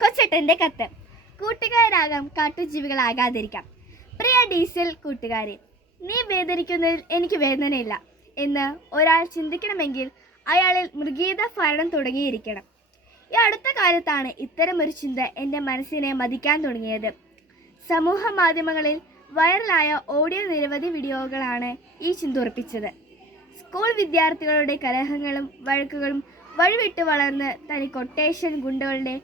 കൊച്ചേട്ടൻ്റെ കത്ത്. കൂട്ടുകാരാകാം, കാട്ടുജീവികളാകാതിരിക്കാം. പ്രിയ ഡീസൽ കൂട്ടുകാരെ, നീ വേദനിക്കുന്നതിൽ എനിക്ക് വേദനയില്ല എന്ന് ഒരാൾ ചിന്തിക്കണമെങ്കിൽ അയാളിൽ മൃഗീയത ഭരണം തുടങ്ങിയിരിക്കണം. ഈ അടുത്ത കാലത്താണ് ഇത്തരമൊരു ചിന്ത എൻ്റെ മനസ്സിനെ മതിക്കാൻ തുടങ്ങിയത്. സമൂഹ മാധ്യമങ്ങളിൽ വൈറലായ ഓഡിയോ നിരവധി വീഡിയോകളാണ് ഈ ചിന്ത ഉറപ്പിച്ചത്. സ്കൂൾ വിദ്യാർത്ഥികളുടെ കലഹങ്ങളും വഴക്കുകളും വഴിവിട്ട് വളർന്ന് തനി കൊട്ടേഷൻ ഗുണ്ടകളുടെ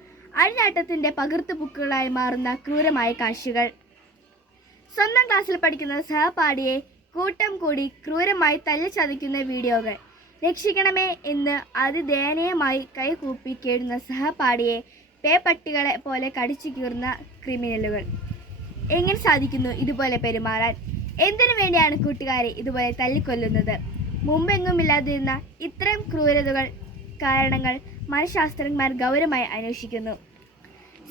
അഴിഞ്ഞാട്ടത്തിൻ്റെ പകർത്തുബുക്കുകളായി മാറുന്ന ക്രൂരമായ കാഴ്ചകൾ. സ്വന്തം ക്ലാസ്സിൽ പഠിക്കുന്ന സഹപാഠിയെ കൂട്ടം കൂടി ക്രൂരമായി തല്ലിച്ചതയ്ക്കുന്ന വീഡിയോകൾ. രക്ഷിക്കണമേ എന്ന് അതിദയനീയമായി കൈകൂപ്പി കേടുന്ന സഹപാഠിയെ പേപ്പട്ടികളെ പോലെ കടിച്ചു കീറുന്ന ക്രിമിനലുകൾ. എങ്ങനെ സാധിക്കുന്നു ഇതുപോലെ പെരുമാറാൻ? എന്തിനു വേണ്ടിയാണ് കൂട്ടുകാരെ ഇതുപോലെ തല്ലിക്കൊല്ലുന്നത്? മുമ്പെങ്ങുമില്ലാതിരുന്ന ഇത്തരം ക്രൂരതകൾ കാരണങ്ങൾ മനഃശാസ്ത്രജ്ഞന്മാർ ഗൗരവമായി അന്വേഷിക്കുന്നു.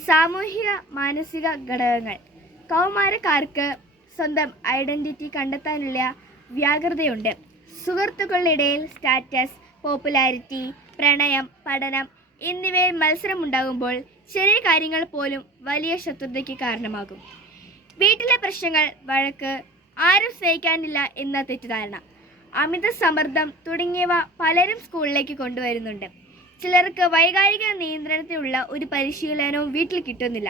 സാമൂഹിക മാനസിക ഘടകങ്ങൾ. കൗമാരക്കാർക്ക് സ്വന്തം ഐഡന്റിറ്റി കണ്ടെത്താനുള്ള വ്യാഗ്രതയുണ്ട്. സുഹൃത്തുക്കളുടെ ഇടയിൽ സ്റ്റാറ്റസ്, പോപ്പുലാരിറ്റി, പ്രണയം, പഠനം എന്നിവയിൽ മത്സരമുണ്ടാകുമ്പോൾ ചെറിയ കാര്യങ്ങൾ പോലും വലിയ ശത്രുതയ്ക്ക് കാരണമാകും. വീട്ടിലെ പ്രശ്നങ്ങൾ, വഴക്ക്, ആരും സ്നേഹിക്കാനില്ല എന്ന തെറ്റിദ്ധാരണ, അമിത സമ്മർദ്ദം തുടങ്ങിയവ പലരും സ്കൂളിലേക്ക് കൊണ്ടുവരുന്നുണ്ട്. ചിലർക്ക് വൈകാരിക നിയന്ത്രണത്തിനുള്ള ഒരു പരിശീലനവും വീട്ടിൽ കിട്ടുന്നില്ല.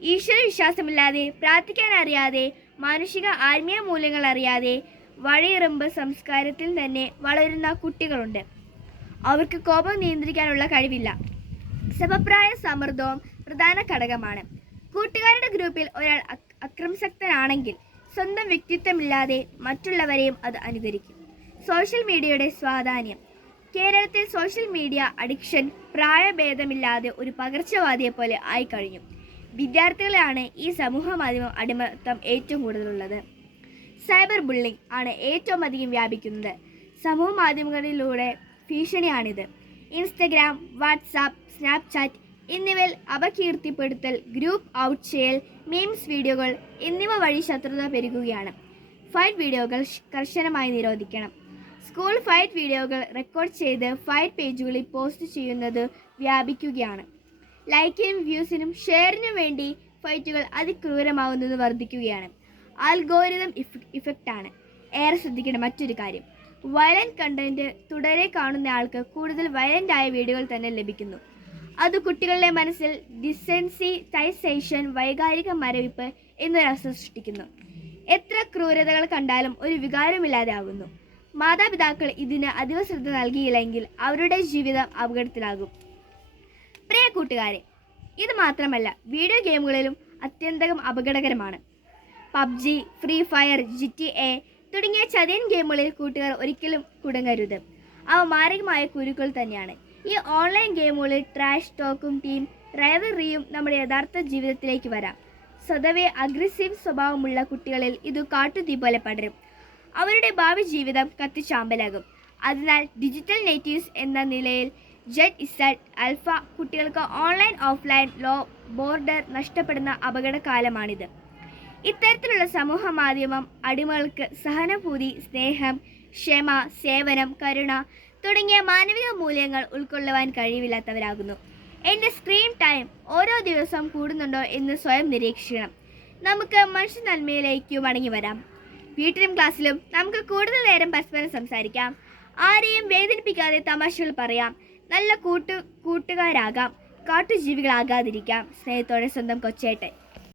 ഈശ്വര വിശ്വാസമില്ലാതെ, പ്രാർത്ഥിക്കാൻ അറിയാതെ, മാനുഷിക ആത്മീയ മൂല്യങ്ങൾ അറിയാതെ വഴിയിറമ്പ് സംസ്കാരത്തിൽ തന്നെ വളരുന്ന കുട്ടികളുണ്ട്. അവർക്ക് കോപം നിയന്ത്രിക്കാനുള്ള കഴിവില്ല. സമപ്രായ സമ്മർദ്ദവും പ്രധാന ഘടകമാണ്. കൂട്ടുകാരുടെ ഗ്രൂപ്പിൽ ഒരാൾ അക്രമാസക്തനാണെങ്കിൽ സ്വന്തം വ്യക്തിത്വമില്ലാതെ മറ്റുള്ളവരെയും അത് അനുകരിക്കും. സോഷ്യൽ മീഡിയയുടെ സ്വാധീനം. കേരളത്തിൽ സോഷ്യൽ മീഡിയ അഡിക്ഷൻ പ്രായഭേദമില്ലാതെ ഒരു പകർച്ചവ്യാധിയെപ്പോലെ ആയിക്കഴിഞ്ഞു. വിദ്യാർത്ഥികളെയാണ് ഈ സമൂഹ മാധ്യമ അടിമത്തം ഏറ്റവും കൂടുതലുള്ളത്. സൈബർ ബുള്ളിംഗ് ആണ് ഏറ്റവും അധികം വ്യാപിക്കുന്നത്. സമൂഹ മാധ്യമങ്ങളിലൂടെ ഭീഷണിയാണിത്. ഇൻസ്റ്റഗ്രാം, വാട്സാപ്പ്, സ്നാപ്ചാറ്റ് എന്നിവയിൽ അപകീർത്തിപ്പെടുത്തൽ, ഗ്രൂപ്പ് ഔട്ട് ചെയ്യൽ, മീംസ് വീഡിയോകൾ എന്നിവ വഴി ശത്രുത പെരുകുകയാണ്. ഫൈറ്റ് വീഡിയോകൾ കർശനമായി നിരോധിക്കണം. സ്കൂൾ ഫൈറ്റ് വീഡിയോകൾ റെക്കോർഡ് ചെയ്ത് ഫൈറ്റ് പേജുകളിൽ പോസ്റ്റ് ചെയ്യുന്നത് വ്യാപിക്കുകയാണ്. ലൈക്കിനും വ്യൂസിനും ഷെയറിനും വേണ്ടി ഫൈറ്റുകൾ അതിക്രൂരമാകുന്നത് വർദ്ധിക്കുകയാണ്. ആൽഗോരിതം ഇഫക്റ്റാണ് ഏറെ ശ്രദ്ധിക്കേണ്ട മറ്റൊരു കാര്യം. വയലന്റ് കണ്ടന്റ് തുടരെ കാണുന്നയാൾക്ക് കൂടുതൽ വയലൻ്റായ വീഡിയോകൾ തന്നെ ലഭിക്കുന്നു. അത് കുട്ടികളുടെ മനസ്സിൽ ഡിസെൻസിറ്റൈസേഷൻ, വൈകാരിക മരവിപ്പ് എന്നൊരവസ്ഥ സൃഷ്ടിക്കുന്നു. എത്ര ക്രൂരതകൾ കണ്ടാലും ഒരു വികാരമില്ലാതെ ആകുന്നു. മാതാപിതാക്കൾ ഇതിന് അതീവ ശ്രദ്ധ നൽകിയില്ലെങ്കിൽ അവരുടെ ജീവിതം അപകടത്തിലാകും. പ്രിയ കൂട്ടുകാരെ, ഇത് മാത്രമല്ല, വീഡിയോ ഗെയിമുകളിലും അത്യന്തം അപകടകരമാണ്. പബ്ജി, ഫ്രീ ഫയർ, GTA തുടങ്ങിയ ചതിയൻ ഗെയിമുകളിൽ കൂട്ടുകാർ ഒരിക്കലും കുടുങ്ങരുത്. അവ മാരകമായ കുരുക്കൾ തന്നെയാണ്. ഈ ഓൺലൈൻ ഗെയിമുകളിൽ ട്രാഷ് ടോക്കും ടീം റൈവലറിയും നമ്മുടെ യഥാർത്ഥ ജീവിതത്തിലേക്ക് വരാം. സ്വതവേ അഗ്രസീവ് സ്വഭാവമുള്ള കുട്ടികളിൽ ഇത് കാട്ടുതീ പോലെ പടരും. അവരുടെ ഭാവി ജീവിതം കത്തിച്ചാമ്പലാകും. അതിനാൽ ഡിജിറ്റൽ നേറ്റീവ്സ് എന്ന നിലയിൽ Z ആൽഫ കുട്ടികൾക്ക് ഓൺലൈൻ ഓഫ്ലൈൻ ലോ ബോർഡർ നഷ്ടപ്പെടുന്ന അപകടകാലമാണിത്. ഇത്തരത്തിലുള്ള സമൂഹ മാധ്യമം അടിമകൾക്ക് സഹാനുഭൂതി, സ്നേഹം, ക്ഷമ, സേവനം, കരുണ തുടങ്ങിയ മാനവിക മൂല്യങ്ങൾ ഉൾക്കൊള്ളുവാൻ കഴിവില്ലാത്തവരാകുന്നു. എൻ്റെ സ്ക്രീൻ ടൈം ഓരോ ദിവസവും കൂടുന്നുണ്ടോ എന്ന് സ്വയം നിരീക്ഷിക്കണം. നമുക്ക് മനുഷ്യ നന്മയിലേക്ക് മടങ്ങി വരാം. വീട്ടിലും ക്ലാസ്സിലും നമുക്ക് കൂടുതൽ നേരം പരസ്പരം സംസാരിക്കാം. ആരെയും വേദനിപ്പിക്കാതെ തമാശകൾ പറയാം. നല്ല കൂട്ടുകാരാകാം, കാട്ടുജീവികളാകാതിരിക്കാം. സ്നേഹത്തോടെ സ്വന്തം കൊച്ചേട്ടൻ.